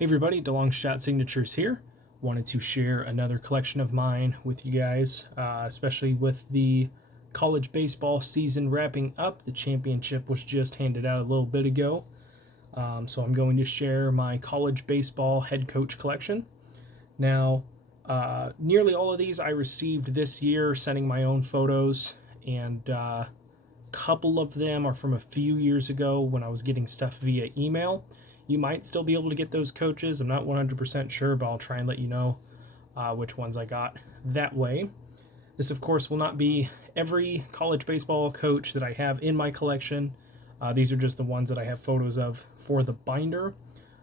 Hey everybody, DeLong Shot Signatures here. Wanted to share another collection of mine with you guys, especially with the college baseball season wrapping up. The championship was just handed out a little bit ago. So I'm going to share my college baseball head coach collection. Now, nearly all of these I received this year, sending my own photos, and a couple of them are from a few years ago when I was getting stuff via email. You might still be able to get those coaches. I'm not 100% sure, but I'll try and let you know which ones I got that way. This, of course, will not be every college baseball coach that I have in my collection. These are just the ones that I have photos of for the binder.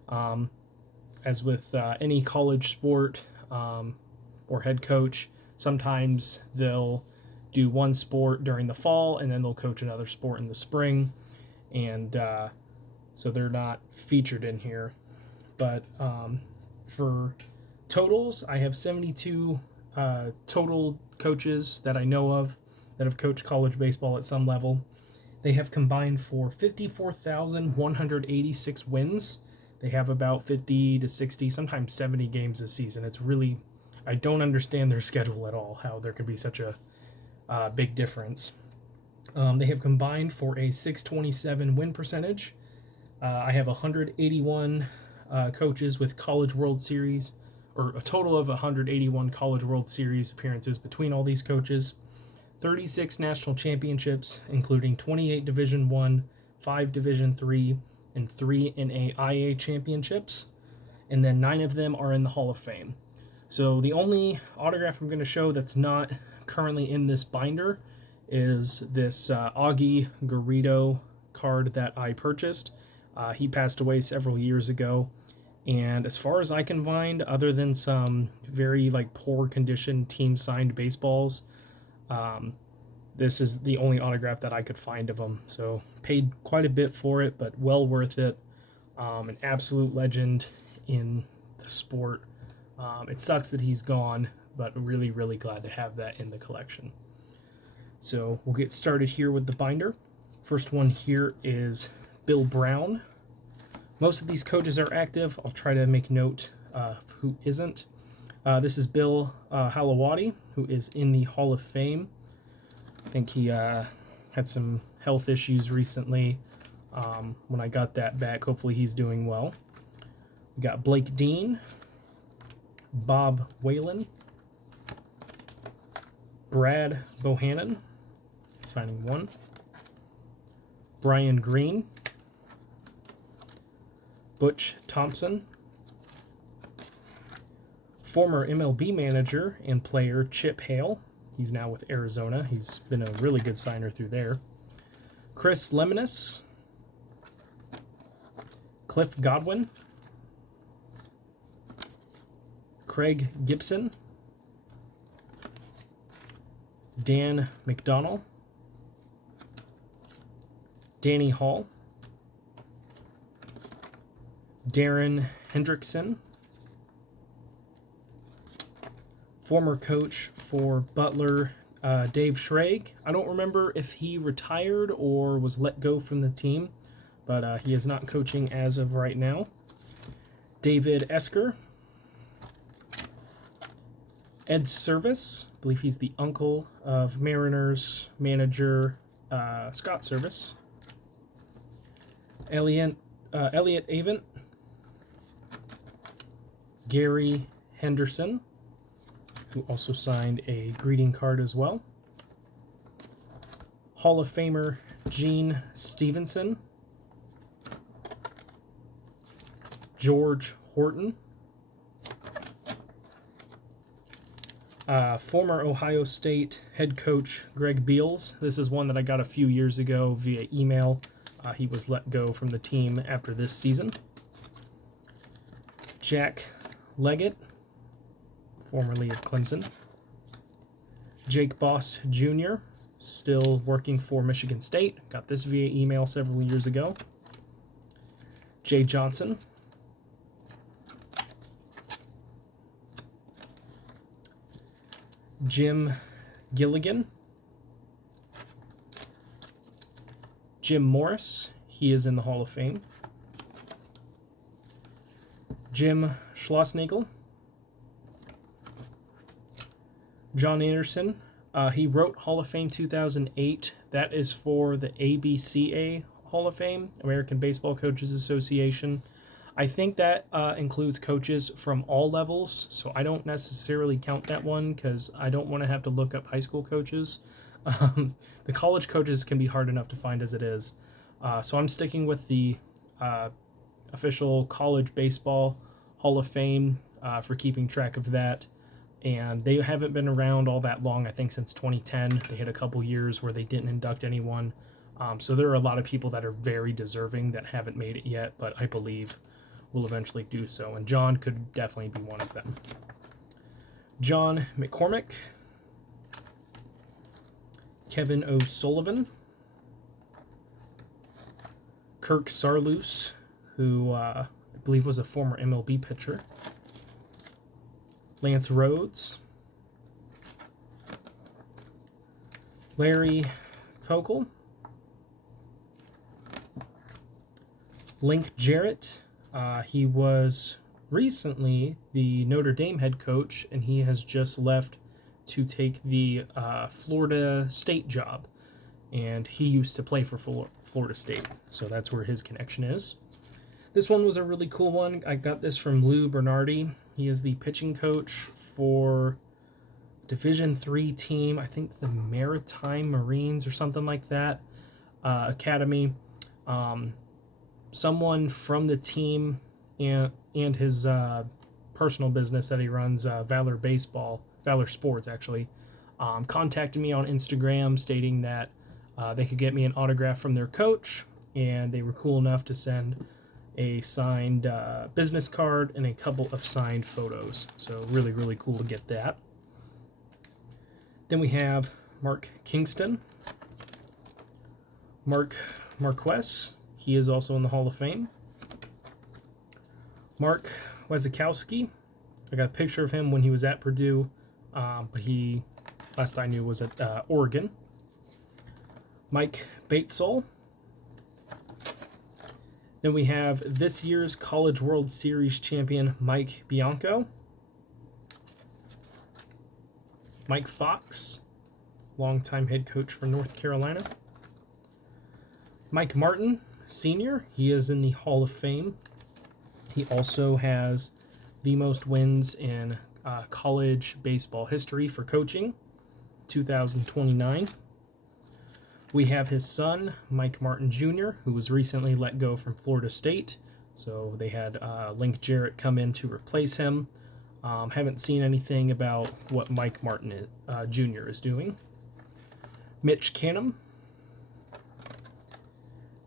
As with any college sport or head coach, sometimes they'll do one sport during the fall and then they'll coach another sport in the spring. And so they're not featured in here. But for totals, I have 72 total coaches that I know of that have coached college baseball at some level. They have combined for 54,186 wins. They have about 50 to 60, sometimes 70 games this season. It's really, I don't understand their schedule at all, how there can be such a big difference. They have combined for a 627 win percentage. I have 181 coaches with College World Series, or a total of 181 College World Series appearances between all these coaches. 36 national championships, including 28 Division I, 5 Division III, and 3 NAIA championships. And then 9 of them are in the Hall of Fame. So the only autograph I'm going to show that's not currently in this binder is this Augie Garrido card that I purchased. He passed away several years ago, and as far as I can find, other than some very poor condition team signed baseballs, this is the only autograph that I could find of him. So paid quite a bit for it, but well worth it. An absolute legend in the sport. It sucks that he's gone, but really, really glad to have that in the collection. So we'll get started here with the binder. First one here is Bill Brown. Most of these coaches are active. I'll try to make note of who isn't. This is Bill Halawadi, who is in the Hall of Fame. I think he had some health issues recently. When I got that back, hopefully he's doing well. We got Blake Dean, Bob Whalen, Brad Bohannon, signing 1, Brian Green, Butch Thompson, former MLB manager and player Chip Hale. He's now with Arizona. He's been a really good signer through there. Chris Lemonis, Cliff Godwin, Craig Gibson, Dan McDonnell, Danny Hall, Darren Hendrickson, former coach for Butler, Dave Schrag. I don't remember if he retired or was let go from the team, but he is not coaching as of right now. David Esker, Ed Service, I believe he's the uncle of Mariners manager Scott Service. Elliot Avent, Gary Henderson, who also signed a greeting card as well. Hall of Famer Gene Stevenson, George Horton, former Ohio State head coach Greg Beals. This is one that I got a few years ago via email. He was let go from the team after this season. Jack Leggett, formerly of Clemson. Jake Boss Jr., still working for Michigan State. Got this via email several years ago. Jay Johnson. Jim Gilligan. Jim Morris, he is in the Hall of Fame. Jim Schlossnagel. John Anderson. He wrote Hall of Fame 2008. That is for the ABCA Hall of Fame, American Baseball Coaches Association. I think that includes coaches from all levels, so I don't necessarily count that one because I don't want to have to look up high school coaches. The college coaches can be hard enough to find as it is. So I'm sticking with the official College Baseball Hall of Fame for keeping track of that. And they haven't been around all that long, I think since 2010. They had a couple years where they didn't induct anyone. So there are a lot of people that are very deserving that haven't made it yet, but I believe will eventually do so. And John could definitely be one of them. John McCormick. Kevin O'Sullivan. Kirk Saarloos, who I believe was a former MLB pitcher. Lance Rhodes. Larry Kokel. Link Jarrett. He was recently the Notre Dame head coach, and he has just left to take the Florida State job. And he used to play for Florida State, so that's where his connection is. This one was a really cool one. I got this from Lou Bernardi. He is the pitching coach for Division III team, I think the Maritime Marines or something like that, academy. Someone from the team and his personal business that he runs, Valor Sports actually, contacted me on Instagram stating that they could get me an autograph from their coach, and they were cool enough to send a signed business card and a couple of signed photos. So really, really cool to get that. Then we have Mark Kingston. Mark Marquez. He is also in the Hall of Fame. Mark Wasikowski. I got a picture of him when he was at Purdue, but he, last I knew, was at Oregon. Mike Batesole. Then we have this year's College World Series champion, Mike Bianco. Mike Fox, longtime head coach for North Carolina. Mike Martin, senior. He is in the Hall of Fame. He also has the most wins in college baseball history for coaching, 2029. We have his son, Mike Martin Jr., who was recently let go from Florida State. So they had Link Jarrett come in to replace him. Haven't seen anything about what Mike Martin Jr. is doing. Mitch Canham.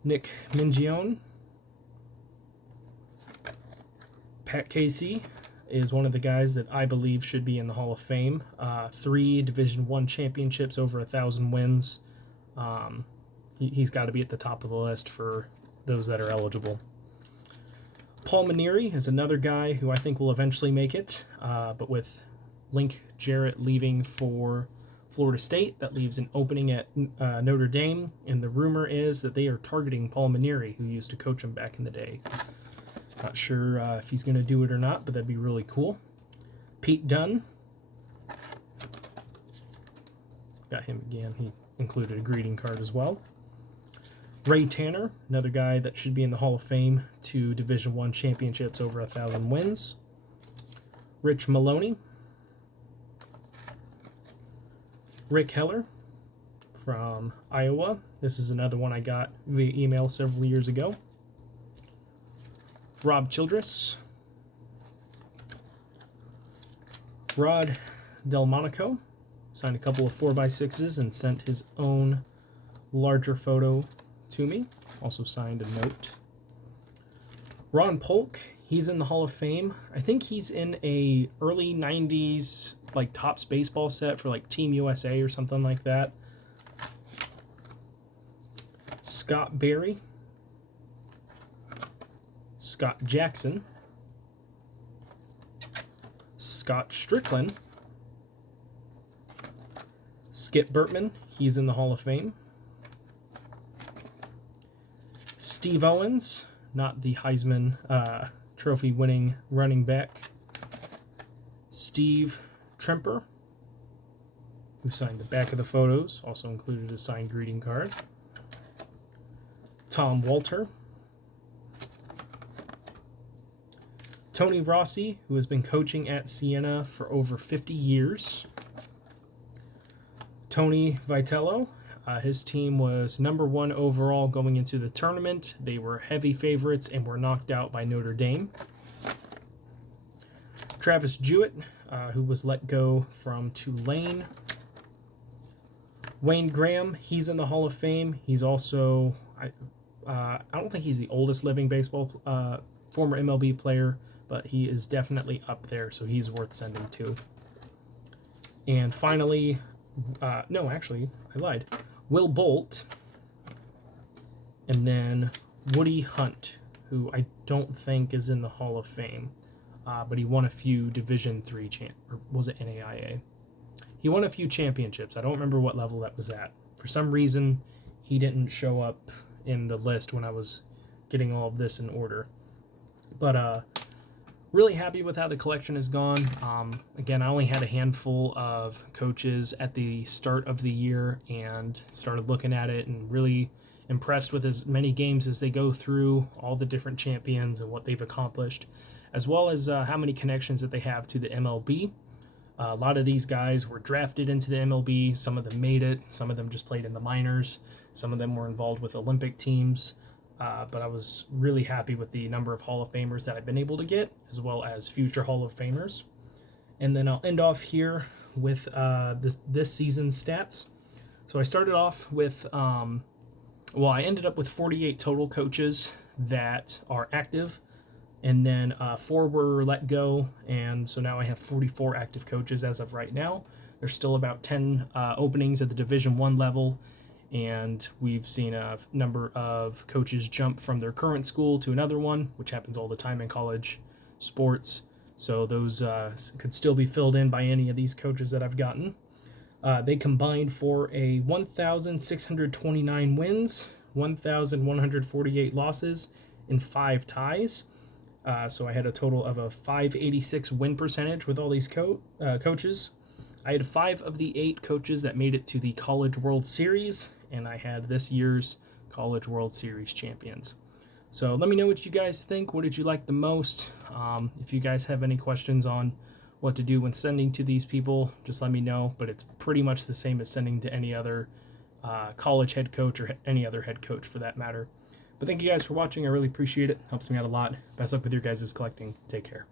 Nick Mingione. Pat Casey is one of the guys that I believe should be in the Hall of Fame. 3 Division I championships, over 1,000 wins. He's got to be at the top of the list for those that are eligible. Paul Maneri is another guy who I think will eventually make it, but with Link Jarrett leaving for Florida State, that leaves an opening at Notre Dame, and the rumor is that they are targeting Paul Maneri, who used to coach him back in the day. Not sure if he's going to do it or not, but that'd be really cool. Pete Dunn. Got him again. He included a greeting card as well. Ray Tanner, another guy that should be in the Hall of Fame, 2 Division I championships, over 1,000 wins. Rich Maloney. Rick Heller from Iowa. This is another one I got via email several years ago. Rob Childress. Rod Delmonico. Signed a couple of 4x6s and sent his own larger photo to me. Also signed a note. Ron Polk, he's in the Hall of Fame. I think he's in a early 90s like Topps baseball set for like Team USA or something like that. Scott Berry. Scott Jackson. Scott Strickland. Skip Bertman, he's in the Hall of Fame. Steve Owens, not the Heisman trophy-winning running back Steve Tremper, who signed the back of the photos, also included a signed greeting card. Tom Walter. Tony Rossi, who has been coaching at Siena for over 50 years. Tony Vitello, his team was #1 overall going into the tournament. They were heavy favorites and were knocked out by Notre Dame. Travis Jewett, who was let go from Tulane. Wayne Graham, he's in the Hall of Fame. He's also, I don't think he's the oldest living baseball former MLB player, but he is definitely up there, so he's worth sending to. And finally, no, actually, I lied. Will Bolt, and then Woody Hunt, who I don't think is in the Hall of Fame, but he won a few Division III or was it NAIA? He won a few championships. I don't remember what level that was at. For some reason, he didn't show up in the list when I was getting all of this in order. But really happy with how the collection has gone. Again, I only had a handful of coaches at the start of the year and started looking at it and really impressed with as many games as they go through, all the different champions and what they've accomplished, as well as how many connections that they have to the MLB. A lot of these guys were drafted into the MLB. Some of them made it. Some of them just played in the minors. Some of them were involved with Olympic teams. But I was really happy with the number of Hall of Famers that I've been able to get, as well as future Hall of Famers. And then I'll end off here with this season's stats. So I started off with, I ended up with 48 total coaches that are active, and then 4 were let go, and so now I have 44 active coaches as of right now. There's still about 10 openings at the Division I level, and we've seen a number of coaches jump from their current school to another one, which happens all the time in college sports. So those could still be filled in by any of these coaches that I've gotten. They combined for a 1,629 wins, 1,148 losses, and 5 ties. So I had a total of a 586 win percentage with all these coaches. I had 5 of the 8 coaches that made it to the College World Series, and I had this year's College World Series champions. So let me know what you guys think. What did you like the most? If you guys have any questions on what to do when sending to these people, just let me know. But it's pretty much the same as sending to any other college head coach or any other head coach for that matter. But thank you guys for watching. I really appreciate it. Helps me out a lot. Best luck with your guys' collecting. Take care.